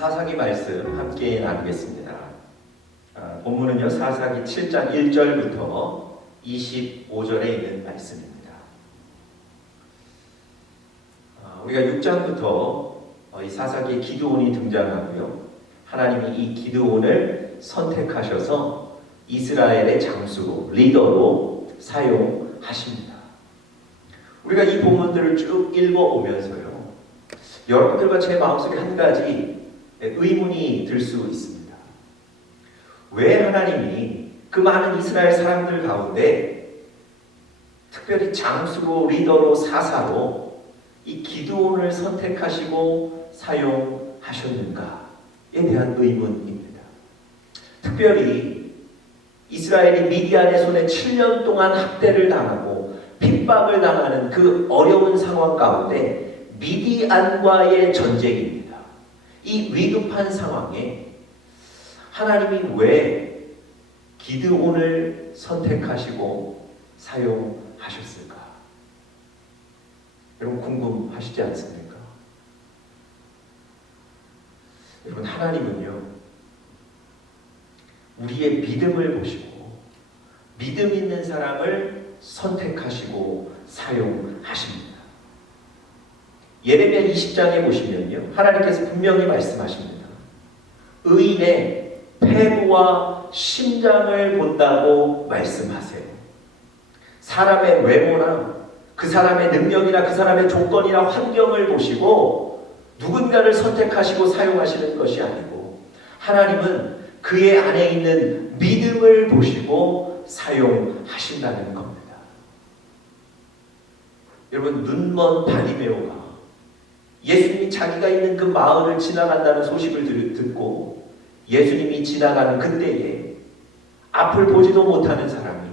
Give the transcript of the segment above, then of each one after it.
사사기 말씀 함께 나누겠습니다. 본문은요, 사사기 7장 1절부터 25절에 있는 말씀입니다. 우리가 6장부터 이 사사기에 기드온이 등장하고요, 하나님이 이 기드온을 선택하셔서 이스라엘의 장수로, 리더로 사용하십니다. 우리가 이 본문들을 쭉 읽어오면서요, 여러분들과 제 마음속에 한 가지 의문이 들 수 있습니다. 왜 하나님이 그 많은 이스라엘 사람들 가운데 특별히 장수로, 리더로, 사사로 이 기드온을 선택하시고 사용하셨는가에 대한 의문입니다. 특별히 이스라엘이 미디안의 손에 7년 동안 학대를 당하고 핍박을 당하는 그 어려운 상황 가운데 미디안과의 전쟁입니다. 이 위급한 상황에 하나님이 왜 기드온을 선택하시고 사용하셨을까? 여러분 궁금하시지 않습니까? 여러분, 하나님은요, 우리의 믿음을 보시고 믿음 있는 사람을 선택하시고 사용하십니다. 예레미야 20장에 보시면요, 하나님께서 분명히 말씀하십니다. 의인의 패부와 심장을 본다고 말씀하세요. 사람의 외모나 그 사람의 능력이나 그 사람의 조건이나 환경을 보시고 누군가를 선택하시고 사용하시는 것이 아니고, 하나님은 그의 안에 있는 믿음을 보시고 사용하신다는 겁니다. 여러분, 눈먼 바리메오가 예수님이 자기가 있는 그 마을을 지나간다는 소식을 듣고 예수님이 지나가는 그때에 앞을 보지도 못하는 사람이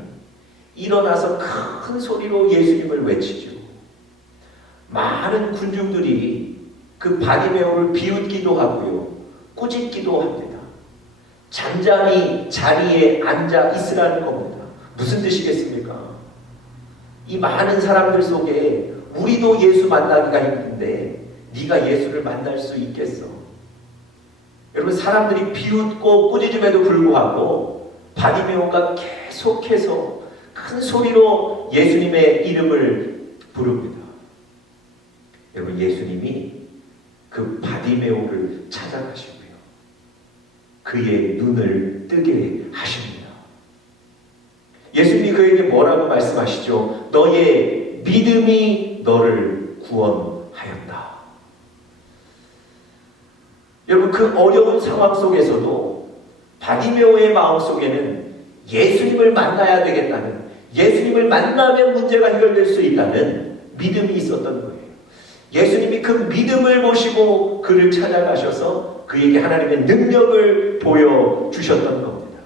일어나서 큰 소리로 예수님을 외치죠. 많은 군중들이 그 바리메오를 비웃기도 하고요, 꾸짖기도 합니다. 잠잠히 자리에 앉아 있으라는 겁니다. 무슨 뜻이겠습니까? 이 많은 사람들 속에 우리도 예수 만나기가 힘든데 네가 예수를 만날 수 있겠어? 여러분, 사람들이 비웃고 꾸짖음에도 불구하고 바리메오가 계속해서 큰 소리로 예수님의 이름을 부릅니다. 여러분, 예수님이 그 바리메오를 찾아가시고요, 그의 눈을 뜨게 하십니다. 예수님이 그에게 뭐라고 말씀하시죠? 너의 믿음이 너를 구원하였다. 여러분, 그 어려운 상황 속에서도 바리메오의 마음속에는 예수님을 만나야 되겠다는, 예수님을 만나면 문제가 해결될 수 있다는 믿음이 있었던 거예요. 예수님이 그 믿음을 보시고 그를 찾아가셔서 그에게 하나님의 능력을 보여주셨던 겁니다.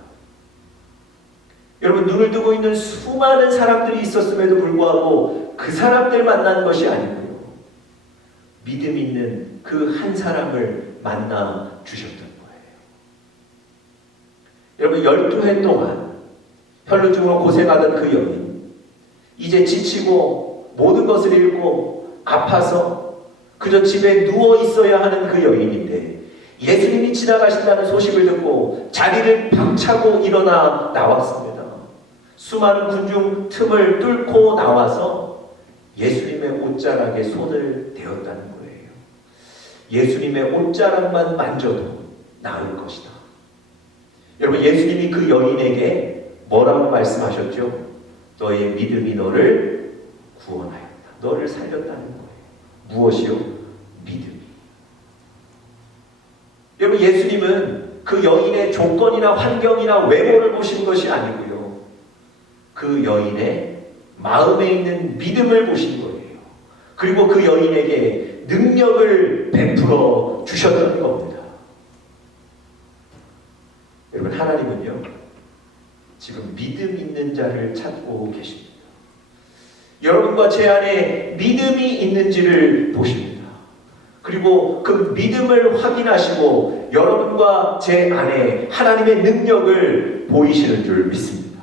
여러분, 눈을 뜨고 있는 수많은 사람들이 있었음에도 불구하고 그 사람들 만난 것이 아니고요, 믿음 있는 그 한 사람을 만나 주셨던 거예요. 여러분, 12해 동안 혈루증으로 고생하던 그 여인, 이제 지치고 모든 것을 잃고 아파서 그저 집에 누워 있어야 하는 그 여인인데, 예수님이 지나가신다는 소식을 듣고 자리를 박차고 일어나 나왔습니다. 수많은 군중 틈을 뚫고 나와서 예수님의 옷자락에 손을 대었다는 거예요. 예수님의 옷자락만 만져도 나을 것이다. 여러분, 예수님이 그 여인에게 뭐라고 말씀하셨죠? 너의 믿음이 너를 구원하였다. 너를 살렸다는 거예요. 무엇이요? 믿음이. 여러분, 예수님은 그 여인의 조건이나 환경이나 외모를 보신 것이 아니고요, 그 여인의 마음에 있는 믿음을 보신 거예요. 그리고 그 여인에게 능력을 베풀어 주셨던 겁니다. 여러분, 하나님은요, 지금 믿음 있는 자를 찾고 계십니다. 여러분과 제 안에 믿음이 있는지를 보십니다. 그리고 그 믿음을 확인하시고 여러분과 제 안에 하나님의 능력을 보이시는 줄 믿습니다.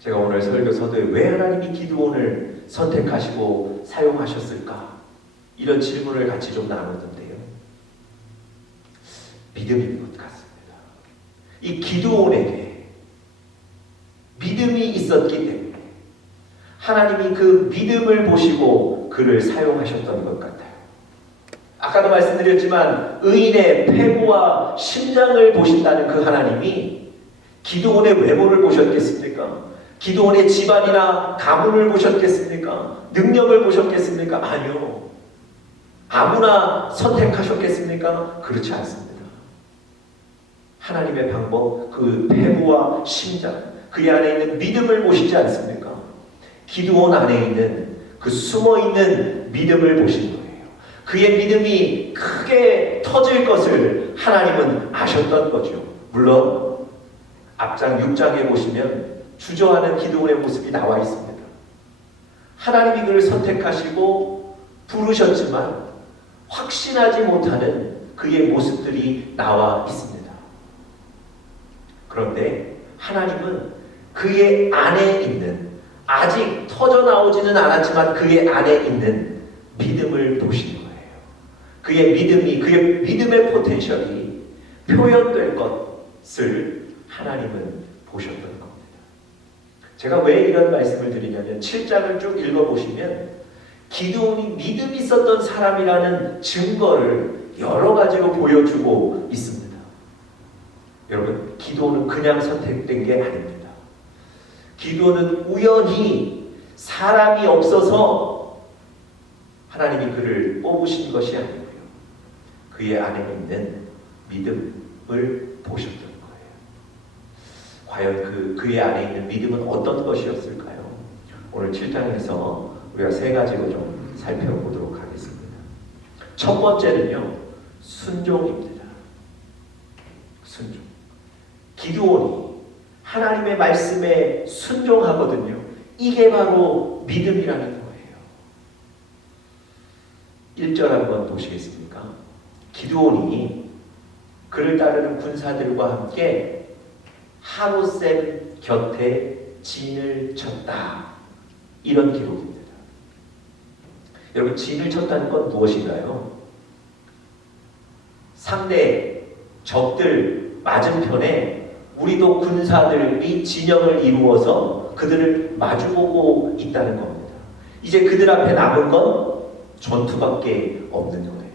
제가 오늘 설교 서두에 왜 하나님이 기드온을 선택하시고 사용하셨을까? 이런 질문을 같이 좀 나누던데요. 믿음인 것 같습니다. 이 기드온에게 믿음이 있었기 때문에 하나님이 그 믿음을 보시고 그를 사용하셨던 것 같아요. 아까도 말씀드렸지만 의인의 패고와 심장을 보신다는 그 하나님이 기드온의 외모를 보셨겠습니까? 기드온의 집안이나 가문을 보셨겠습니까? 능력을 보셨겠습니까? 아니요. 아무나 선택하셨겠습니까? 그렇지 않습니다. 하나님의 방법, 그 패고와 심장, 그의 안에 있는 믿음을 보시지 않습니까? 기드온 안에 있는 그 숨어있는 믿음을 보신 거예요. 그의 믿음이 크게 터질 것을 하나님은 아셨던 거죠. 물론 앞장 6장에 보시면 주저하는 기드온의 모습이 나와 있습니다. 하나님이 그를 선택하시고 부르셨지만 확신하지 못하는 그의 모습들이 나와 있습니다. 그런데 하나님은 그의 안에 있는, 아직 터져나오지는 않았지만 그의 안에 있는 믿음을 보시는 거예요. 그의 믿음이, 그의 믿음의 포텐셜이 표현될 것을 하나님은 보셨던 겁니다. 제가 왜 이런 말씀을 드리냐면 7장을 쭉 읽어보시면 기드온이 믿음이 있었던 사람이라는 증거를 여러 가지로 보여주고 있습니다. 여러분, 기드온은 그냥 선택된 게 아닙니다. 기드온은 우연히 사람이 없어서 하나님이 그를 뽑으신 것이 아니고요. 그의 안에 있는 믿음을 보셨던 거예요. 과연 그의 안에 있는 믿음은 어떤 것이었을까요? 오늘 7장에서 우리가 세 가지로 좀 살펴보도록 하겠습니다. 첫 번째는요, 순종입니다. 순종. 기드온이 하나님의 말씀에 순종하거든요. 이게 바로 믿음이라는 거예요. 1절 한번 보시겠습니까? 기드온이 그를 따르는 군사들과 함께 하롯셈 곁에 진을 쳤다. 이런 기록입니다. 여러분, 진을 쳤다는 건 무엇인가요? 상대 적들 맞은편에 우리도 군사들이 진영을 이루어서 그들을 마주보고 있다는 겁니다. 이제 그들 앞에 남은 건 전투밖에 없는 거예요.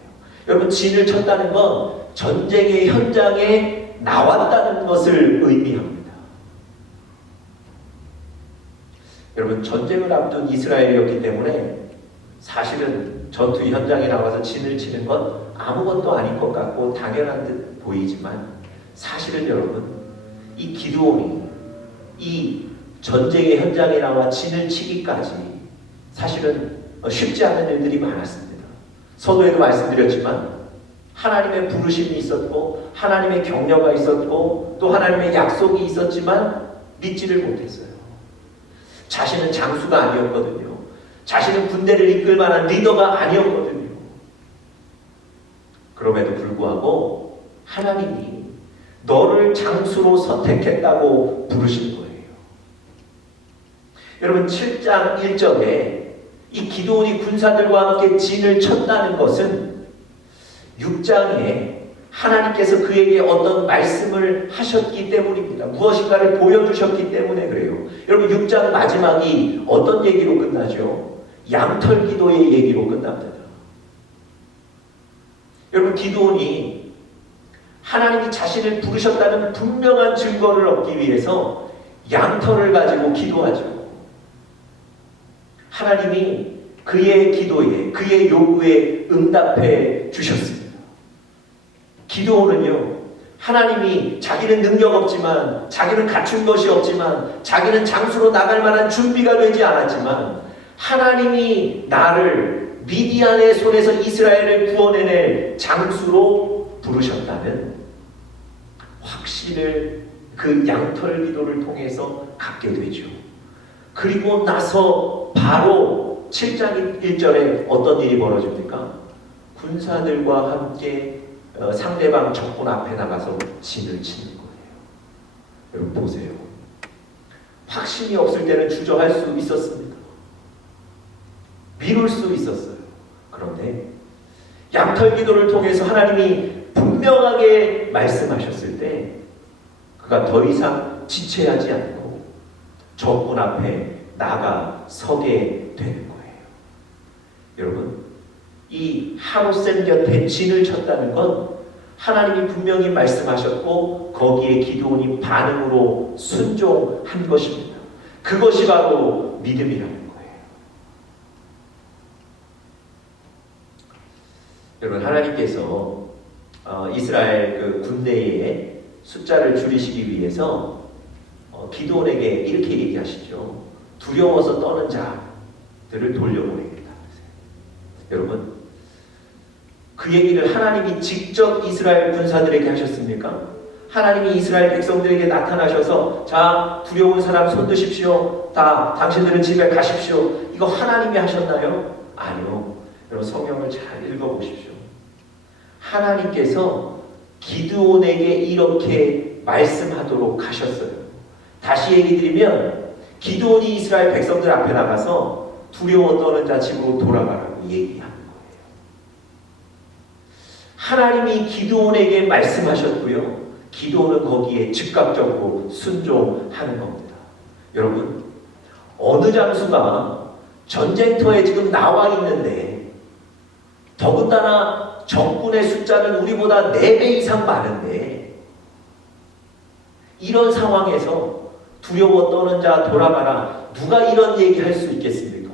여러분, 진을 쳤다는 건 전쟁의 현장에 나왔다는 것을 의미합니다. 여러분, 전쟁을 앞둔 이스라엘이었기 때문에 사실은 전투 현장에 나와서 진을 치는 건 아무것도 아닌 것 같고 당연한 듯 보이지만 사실은 여러분, 이 기드온이 이 전쟁의 현장에 나와 진을 치기까지 사실은 쉽지 않은 일들이 많았습니다. 서두에도 말씀드렸지만 하나님의 부르심이 있었고 하나님의 격려가 있었고 또 하나님의 약속이 있었지만 믿지를 못했어요. 자신은 장수가 아니었거든요. 자신은 군대를 이끌 만한 리더가 아니었거든요. 그럼에도 불구하고 하나님이 너를 장수로 선택했다고 부르신 거예요. 여러분, 7장 1절에 이 기드온이 군사들과 함께 진을 쳤다는 것은 6장에 하나님께서 그에게 어떤 말씀을 하셨기 때문입니다. 무엇인가를 보여주셨기 때문에 그래요. 여러분, 6장 마지막이 어떤 얘기로 끝나죠? 양털 기도의 얘기로 끝납니다. 여러분, 기드온이 하나님이 자신을 부르셨다는 분명한 증거를 얻기 위해서 양털을 가지고 기도하죠. 하나님이 그의 기도에, 그의 요구에 응답해 주셨습니다. 기드온은요, 하나님이 자기는 능력 없지만, 자기는 갖춘 것이 없지만, 자기는 장수로 나갈 만한 준비가 되지 않았지만 하나님이 나를 미디안의 손에서 이스라엘을 구원해낼 장수로 부르셨다는 확신을 그 양털 기도를 통해서 갖게 되죠. 그리고 나서 바로 7장 1절에 어떤 일이 벌어집니까? 군사들과 함께 상대방 적군 앞에 나가서 진을 치는 거예요. 여러분 보세요. 확신이 없을 때는 주저할 수 있었습니다. 미룰 수 있었어요. 그런데 양털 기도를 통해서 하나님이 분명하게 말씀하셨을 때 그가 더 이상 지체하지 않고 적군 앞에 나가 서게 되는 거예요. 여러분, 이 하루셈 곁에 진을 쳤다는 건 하나님이 분명히 말씀하셨고 거기에 기드온이 반응으로 순종한 것입니다. 그것이 바로 믿음이라는 거예요. 여러분, 하나님께서 이스라엘 그 군대의 숫자를 줄이시기 위해서 기드온에게 이렇게 얘기하시죠. 두려워서 떠는 자들을 돌려보내겠다. 여러분, 그 얘기를 하나님이 직접 이스라엘 군사들에게 하셨습니까? 하나님이 이스라엘 백성들에게 나타나셔서 자, 두려운 사람 손 드십시오. 다 당신들은 집에 가십시오. 이거 하나님이 하셨나요? 아니요. 여러분, 성경을 잘 읽어보십시오. 하나님께서 기드온에게 이렇게 말씀하도록 하셨어요. 다시 얘기 드리면 기드온이 이스라엘 백성들 앞에 나가서 두려워 떠는 자 집으로 돌아가라고 얘기합니다. 하나님이 기드온에게 말씀하셨고요. 기드온은 거기에 즉각적으로 순종하는 겁니다. 여러분, 어느 장수가 전쟁터에 지금 나와 있는데 더군다나 적군의 숫자는 우리보다 4배 이상 많은데 이런 상황에서 두려워 떠는 자 돌아가라. 누가 이런 얘기 할 수 있겠습니까?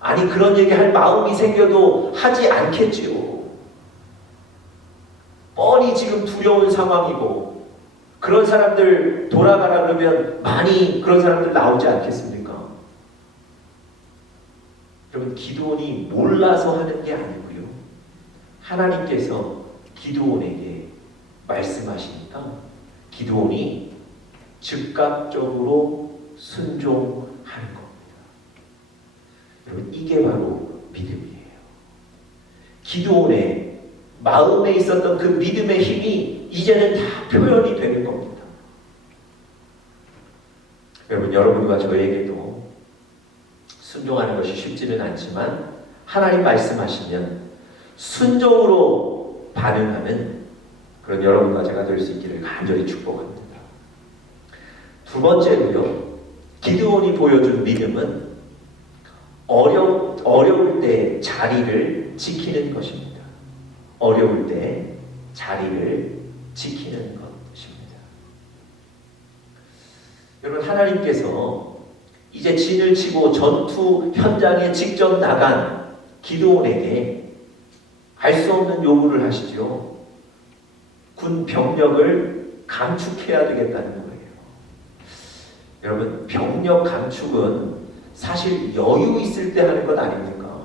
아니, 그런 얘기 할 마음이 생겨도 하지 않겠지요. 뻔히 지금 두려운 상황이고 그런 사람들 돌아가라 그러면 많이 그런 사람들 나오지 않겠습니까? 여러분, 기드온이 몰라서 하는 게 아니고요. 하나님께서 기드온에게 말씀하시니까 기드온이 즉각적으로 순종하는 겁니다. 여러분, 이게 바로 믿음이에요. 기드온의 마음에 있었던 그 믿음의 힘이 이제는 다 표현이 되는 겁니다. 여러분, 여러분과 저에게도 순종하는 것이 쉽지는 않지만 하나님 말씀하시면 순종으로 반응하는 그런 여러분과 제가 될 수 있기를 간절히 축복합니다. 두 번째로요, 기드온이 보여준 믿음은 어려울 때 자리를 지키는 것입니다. 어려울 때 자리를 지키는 것입니다. 여러분, 하나님께서 이제 진을 치고 전투 현장에 직접 나간 기드온에게 알 수 없는 요구를 하시죠. 군 병력을 감축해야 되겠다는 거예요. 여러분, 병력 감축은 사실 여유 있을 때 하는 것 아닙니까?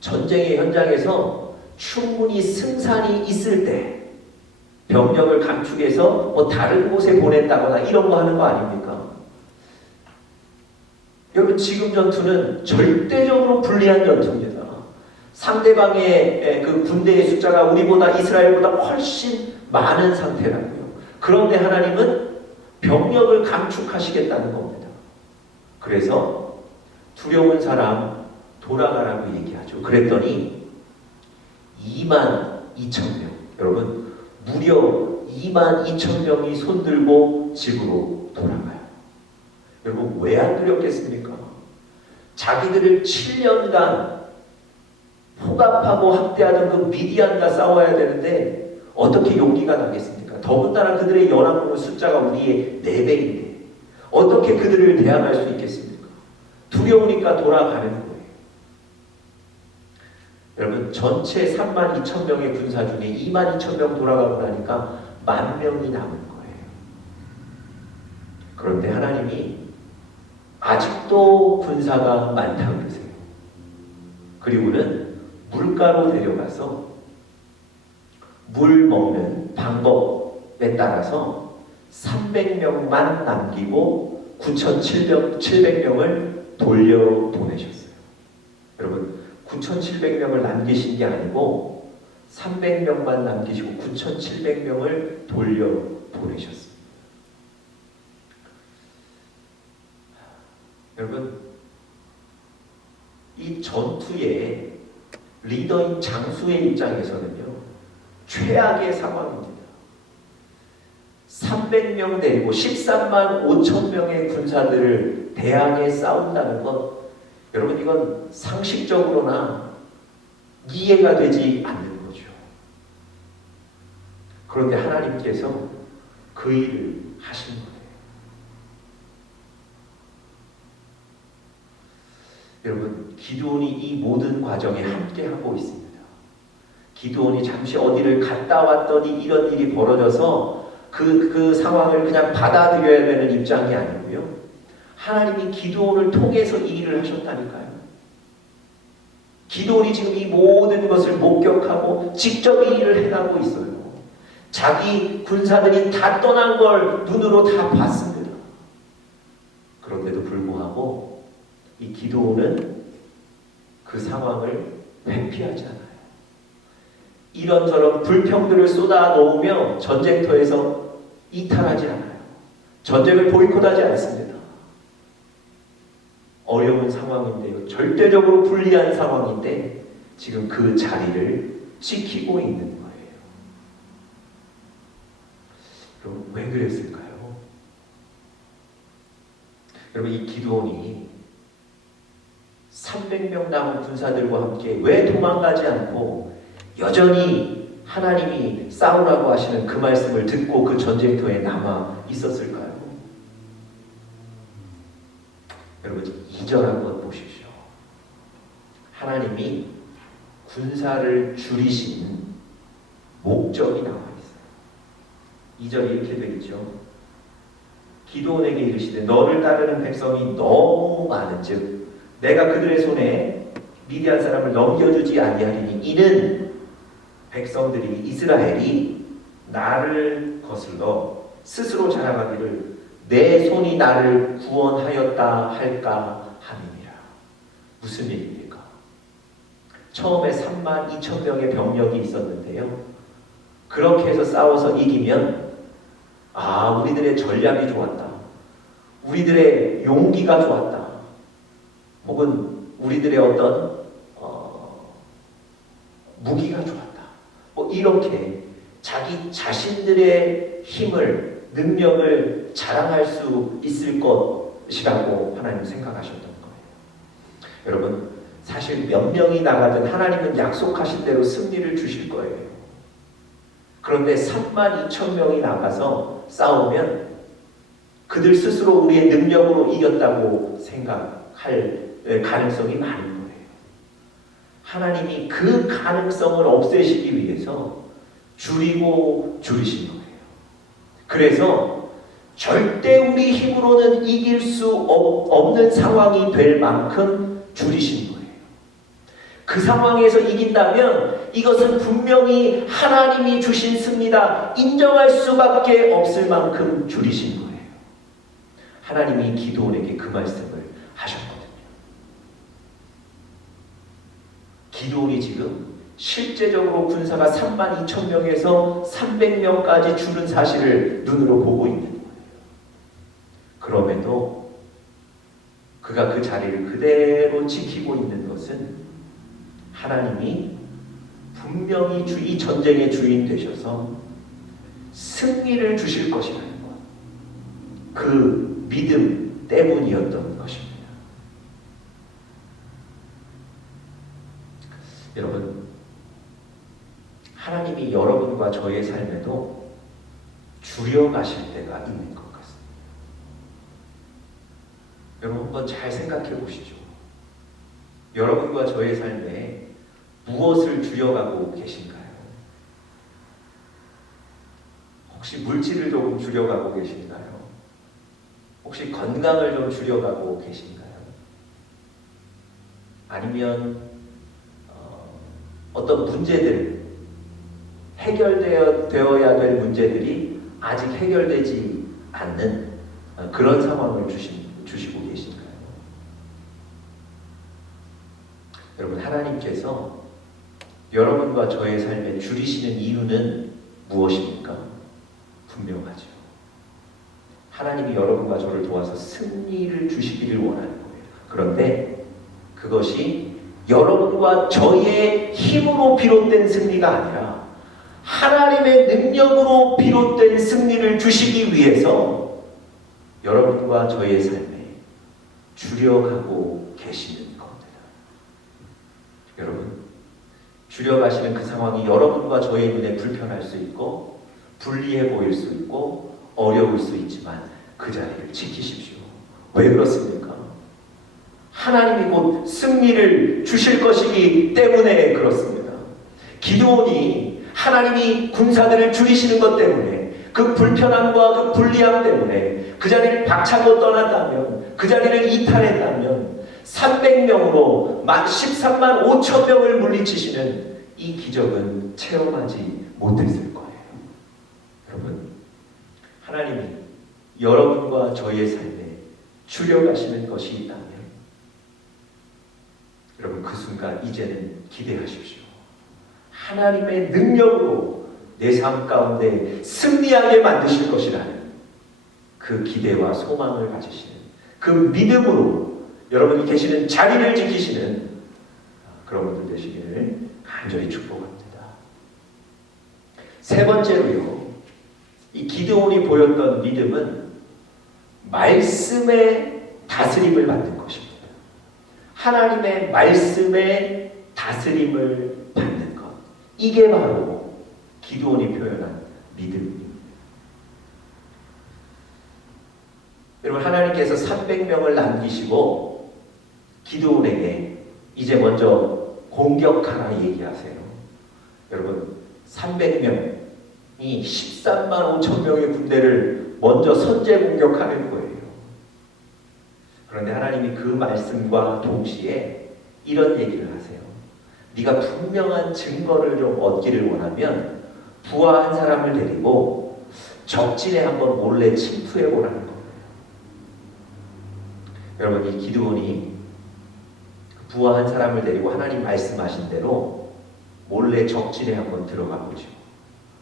전쟁의 현장에서 충분히 승산이 있을 때 병력을 감축해서 뭐 다른 곳에 보낸다거나 이런 거 하는 거 아닙니까? 여러분, 지금 전투는 절대적으로 불리한 전투입니다. 상대방의 그 군대의 숫자가 우리보다 이스라엘보다 훨씬 많은 상태라고요. 그런데 하나님은 병력을 감축하시겠다는 겁니다. 그래서 두려운 사람 돌아가라고 얘기하죠. 그랬더니 22,000명, 여러분, 무려 22,000명이 손들고 집으로 돌아가요. 여러분, 왜 안 두렵겠습니까? 자기들을 7년간 포갑하고 학대하던 그 미디안과 싸워야 되는데 어떻게 용기가 나겠습니까? 더군다나 그들의 연합군 숫자가 우리의 4배인데 어떻게 그들을 대항할 수 있겠습니까? 두려우니까 돌아가는 거예요. 여러분, 전체 32,000명의 군사 중에 22,000명 돌아가고 나니까 10,000명이 남은 거예요. 그런데 하나님이 아직도 군사가 많다 그러세요. 그리고는 물가로 데려가서 물 먹는 방법에 따라서 300명만 남기고 9,700명을 돌려보내셨어요. 여러분, 9,700명을 남기신 게 아니고 300명만 남기시고 9,700명을 돌려보내셨습니다. 여러분, 이 전투의 리더인 장수의 입장에서는요, 최악의 상황입니다. 300명 데리고 13만 5천 명의 군사들을 대항해 싸운다는 것, 여러분 이건 상식적으로나 이해가 되지 않는 거죠. 그런데 하나님께서 그 일을 하신 거예요. 여러분, 기드온이 이 모든 과정에 함께하고 있습니다. 기드온이 잠시 어디를 갔다 왔더니 이런 일이 벌어져서 그 상황을 그냥 받아들여야 되는 입장이 아니고요. 하나님이 기드온을 통해서 이 일을 하셨다니까요. 기드온이 지금 이 모든 것을 목격하고 직접 이 일을 해가고 있어요. 자기 군사들이 다 떠난 걸 눈으로 다 봤습니다. 그런데도 불구하고 이 기드온은 그 상황을 회피하지 않아요. 이런저런 불평들을 쏟아 놓으며 전쟁터에서 이탈하지 않아요. 전쟁을 보이콧하지 않습니다. 어려운 상황인데요. 절대적으로 불리한 상황인데 지금 그 자리를 지키고 있는 거예요. 그럼 왜 그랬을까요? 여러분, 이 기드온이 300명 남은 군사들과 함께 왜 도망가지 않고 여전히 하나님이 싸우라고 하시는 그 말씀을 듣고 그 전쟁터에 남아 있었을까요? 여러분, 2절 한번 보십시오. 하나님이 군사를 줄이신 목적이 나와 있어요. 2절이 이렇게 되겠죠. 기드온에게 이르시되 너를 따르는 백성이 너무 많은즉 내가 그들의 손에 미디안 사람을 넘겨주지 아니하리니 이는 백성들이 이스라엘이 나를 거슬러 스스로 자랑하기를 내 손이 나를 구원하였다 할까 함이니라. 무슨 얘기입니까? 처음에 3만 2천 명의 병력이 있었는데요. 그렇게 해서 싸워서 이기면 우리들의 전략이 좋았다. 우리들의 용기가 좋았다. 혹은 우리들의 어떤 무기가 좋았다. 이렇게 자기 자신들의 힘을, 능력을 자랑할 수 있을 것이라고 하나님 생각하셨던 거예요. 여러분, 사실 몇 명이 나가든 하나님은 약속하신 대로 승리를 주실 거예요. 그런데 3만 2천 명이 나가서 싸우면 그들 스스로 우리의 능력으로 이겼다고 생각할 가능성이 많은 거예요. 하나님이 그 가능성을 없애시기 위해서 줄이고 줄이신 거예요. 그래서 절대 우리 힘으로는 이길 수 없는 상황이 될 만큼 줄이신 거예요. 그 상황에서 이긴다면 이것은 분명히 하나님이 주신 승리다 인정할 수밖에 없을 만큼 줄이신 거예요. 하나님이 기드온에게 그 말씀을 하셨거든요. 기드온이 지금 실제적으로 군사가 3만 2천 명에서 300명까지 줄은 사실을 눈으로 보고 있는 거예요. 그럼에도 그가 그 자리를 그대로 지키고 있는 것은 하나님이 분명히 이 전쟁의 주인 되셔서 승리를 주실 것이라는 것, 그 믿음 때문이었던 것입니다. 여러분, 하나님이 여러분과 저의 삶에도 줄여가실 때가 있는 것 같습니다. 여러분, 한번 잘 생각해 보시죠. 여러분과 저의 삶에 무엇을 줄여가고 계신가요? 혹시 물질을 조금 줄여가고 계신가요? 혹시 건강을 좀 줄여가고 계신가요? 아니면 어떤 문제들, 해결되어야 될 문제들이 아직 해결되지 않는 그런 상황을 주시고 계신가요? 여러분, 하나님께서 여러분과 저의 삶에 줄이시는 이유는 무엇입니까? 분명하죠. 하나님이 여러분과 저를 도와서 승리를 주시기를 원하는 거예요. 그런데 그것이 여러분과 저의 힘으로 비롯된 승리가 아니라 하나님의 능력으로 비롯된 승리를 주시기 위해서 여러분과 저의 삶에 주력하고 계시는 겁니다. 여러분, 주력하시는 그 상황이 여러분과 저의 눈에 불편할 수 있고 불리해 보일 수 있고 어려울 수 있지만 그 자리를 지키십시오. 왜 그렇습니까? 하나님이 곧 승리를 주실 것이기 때문에 그렇습니다. 기드온이 하나님이 군사들을 줄이시는 것 때문에 그 불편함과 그 불리함 때문에 그 자리를 박차고 떠났다면, 그 자리를 이탈했다면 300명으로 13만 5천 명을 물리치시는 이 기적은 체험하지 못했을 거예요. 여러분, 하나님이 여러분과 저의 삶에 주력하시는 것이 있다면 여러분, 그 순간 이제는 기대하십시오. 하나님의 능력으로 내 삶 가운데 승리하게 만드실 것이라는 그 기대와 소망을 가지시는, 그 믿음으로 여러분이 계시는 자리를 지키시는 그런 분들 되시기를 간절히 축복합니다. 세 번째로요, 이 기드온이 보였던 믿음은 말씀의 다스림을 받는 것입니다. 하나님의 말씀의 다스림을 받는 것, 이게 바로 기드온이 표현한 믿음입니다. 여러분, 하나님께서 300명을 남기시고 기드온에게 이제 먼저 공격하라 얘기하세요. 여러분, 300명이 13만 5천 명의 군대를 먼저 선제 공격하는 거예요. 그런데 하나님이 그 말씀과 동시에 이런 얘기를 하세요. 네가 분명한 증거를 좀 얻기를 원하면 부하 한 사람을 데리고 적진에 한번 몰래 침투해 보라는 거예요. 여러분, 이 기드온이 부하 한 사람을 데리고 하나님 말씀하신 대로 몰래 적진에 한번 들어가 보죠.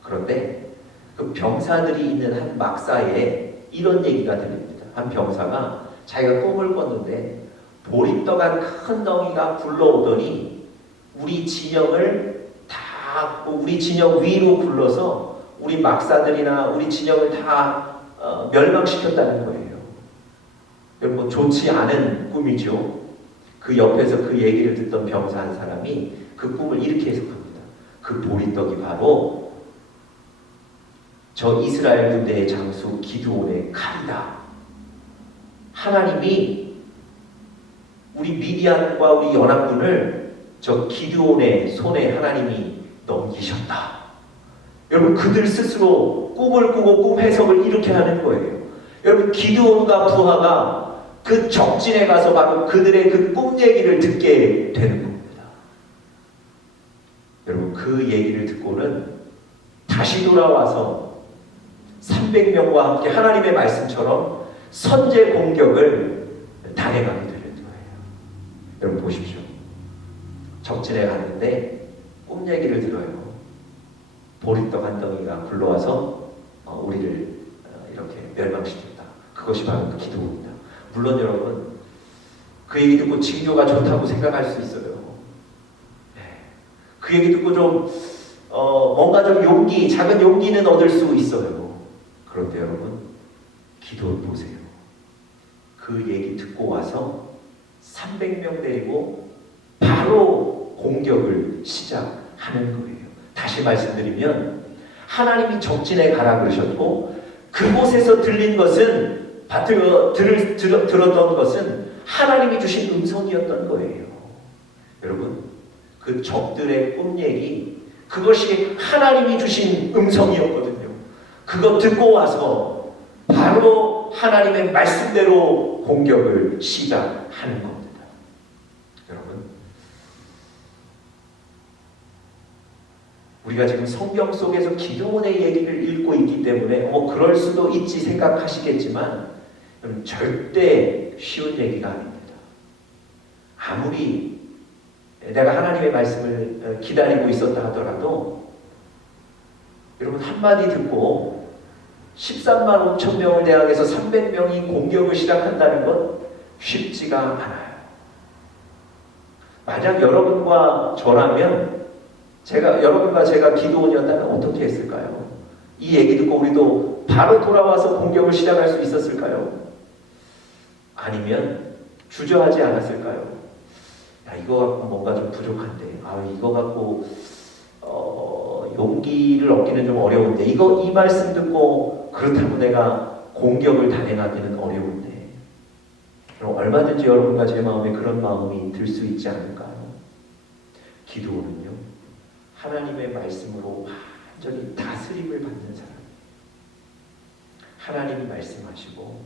그런데 그 병사들이 있는 한 막사에 이런 얘기가 들립니다. 한 병사가 자기가 꿈을 꿨는데 보리떡 큰 덩이가 굴러오더니 우리 진영 위로 굴러서 우리 막사들이나 우리 진영을 다 멸망시켰다는 거예요. 여러분, 좋지 않은 꿈이죠. 그 옆에서 그 얘기를 듣던 병사 한 사람이 그 꿈을 이렇게 해석합니다. 그 보리떡이 바로 저 이스라엘 군대의 장수 기드온의 칼이다. 하나님이 우리 미디안과 우리 연합군을 저 기드온의 손에 하나님이 넘기셨다. 여러분, 그들 스스로 꿈을 꾸고 꿈 해석을 이렇게 하는 거예요. 여러분, 기드온과 부하가 그 적진에 가서 바로 그들의 그 꿈 얘기를 듣게 되는 겁니다. 여러분, 그 얘기를 듣고는 다시 돌아와서 300명과 함께 하나님의 말씀처럼 선제 공격을 당해가게 되는 거예요. 여러분, 보십시오. 적진에 갔는데 꿈 얘기를 들어요. 보리떡 한 덩이가 굴러와서 우리를 이렇게 멸망시켰다. 그것이 바로 그 기도입니다. 물론 여러분, 그 얘기 듣고 징조가 좋다고 생각할 수 있어요. 그 얘기 듣고 좀 뭔가 좀 용기, 작은 용기는 얻을 수 있어요. 그런데 여러분, 기도 보세요. 그 얘기 듣고 와서 300명 데리고 바로 공격을 시작하는 거예요. 다시 말씀드리면 하나님이 적진에 가라 그러셨고 그곳에서 들린 것은 들었던 것은 하나님이 주신 음성이었던 거예요. 여러분, 그 적들의 꿈 얘기, 그것이 하나님이 주신 음성이었거든요. 그거 듣고 와서 바로 하나님의 말씀대로 공격을 시작하는 겁니다. 여러분, 우리가 지금 성경 속에서 기드온의 얘기를 읽고 있기 때문에 그럴 수도 있지 생각하시겠지만 절대 쉬운 얘기가 아닙니다. 아무리 내가 하나님의 말씀을 기다리고 있었다 하더라도 여러분, 한마디 듣고 13만 5천 명을 대항해서 300명이 공격을 시작한다는 건 쉽지가 않아요. 만약 여러분과 저라면 여러분과 제가 기도원이었다면 어떻게 했을까요? 이 얘기 듣고 우리도 바로 돌아와서 공격을 시작할 수 있었을까요? 아니면 주저하지 않았을까요? 야, 이거 갖고 뭔가 좀 부족한데, 이거 갖고 용기를 얻기는 좀 어려운데, 이 말씀 듣고 그렇다고 내가 공격을 단행하기는 어려운데, 그럼 얼마든지 여러분과 제 마음에 그런 마음이 들 수 있지 않을까요? 기도는요, 하나님의 말씀으로 완전히 다스림을 받는 사람. 하나님이 말씀하시고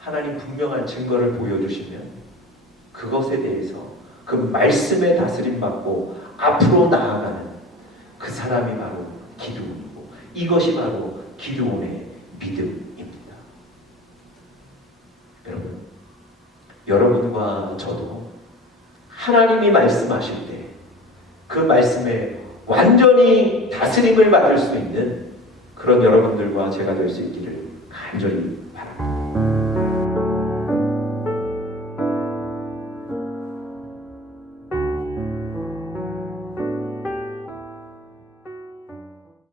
하나님 분명한 증거를 보여주시면 그것에 대해서 그 말씀에 다스림 받고 앞으로 나아가는 그 사람이 바로 기도원이고, 이것이 바로 기도원의 믿음입니다. 여러분과 저도 하나님이 말씀하실 때 그 말씀에 완전히 다스림을 받을 수 있는 그런 여러분들과 제가 될 수 있기를 간절히